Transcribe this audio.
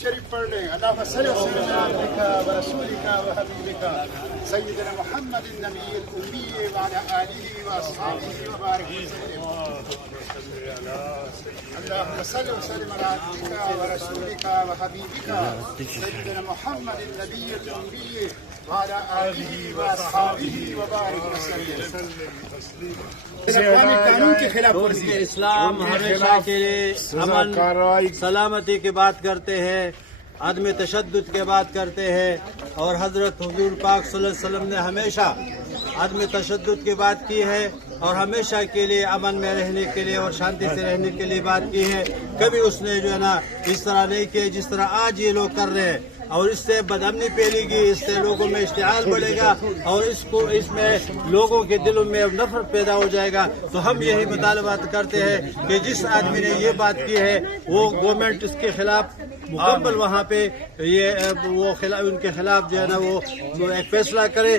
شریف پڑھ لیں اللهم صل وسلم على عبدك ورسولك وحبيبك سيدنا محمد النبي الأمي وعلى آله وأصحابه وبارك وسلم. اللهم صل وسلم على عبدك ورسولك وحبيبك سيدنا محمد النبي الأمي وعلى آله وأصحابه وبارك وسلم. اقوامی قانون کی خلاف ورزی ہے. اسلام ہمیشہ کے لیے امن سلامتی کی بات کرتے ہیں، عدم تشدد کی بات کرتے ہیں، اور حضرت حضور پاک صلی اللہ علیہ وسلم نے ہمیشہ عدم تشدد کی بات کی ہے اور ہمیشہ کے لیے امن میں رہنے کے لیے اور شانتی سے رہنے کے لیے بات کی ہے. کبھی اس نے جو ہے نا اس طرح نہیں کیا جس طرح آج یہ لوگ کر رہے ہیں، اور اس سے بدامنی پھیلے گی، اس سے لوگوں میں اشتعال بڑھے گا اور اس میں لوگوں کے دلوں میں نفرت پیدا ہو جائے گا. تو ہم یہی مطالبات کرتے ہیں کہ جس آدمی نے یہ بات کی ہے وہ گورنمنٹ اس کے خلاف مکمل وہاں پہ ان کے خلاف جو ہے نا وہ ایک فیصلہ کرے.